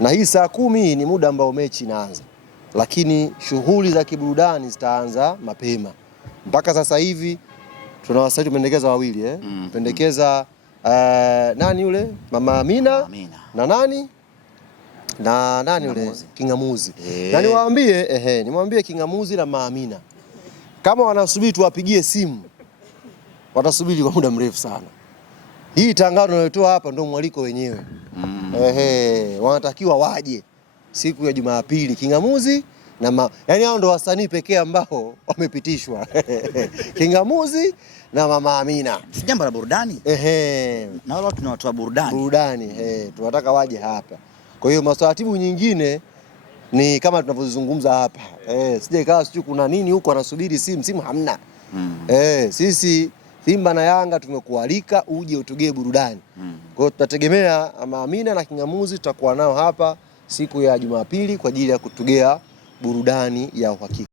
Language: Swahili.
na hii saa 10 ni muda ambao mechi inaanza, lakini shughuli za kiburudani zitaanza mapema. Mpaka sasa hivi tuna wasanii tumependekeza wawili pendekeza nani yule Mama Amina na nani yule Kingamuzi. Na nimwambie Kingamuzi na Mama Amina kama wanasubiri tuwapigie simu watasubiri kwa muda mrefu sana. Hii tangazo tunalotoa hapa ndio mwaliko wenyewe. Wanatakiwa waje siku ya Jumapili Kingamuzi na yani hao ndo wasanii pekee ambao wamepitishwa. Kingamuzi na Mama Amina. Si jambo la burudani? Na wale watu ni watu wa burudani. Burudani, tunataka waje hapa. Kwa hiyo mastaratibu nyingine ni kama tunavyozungumza hapa. Sije ikawa sijui kuna nini huko anasubiri simu hamna. Sisi Simba na Yanga tumekualika uje utugee burudani. Kwa hiyo tutategemea Mama Amina na Kingamuzi tutakuwa nao hapa siku ya Jumapili kwa ajili ya kutugea burudani ya uhakika.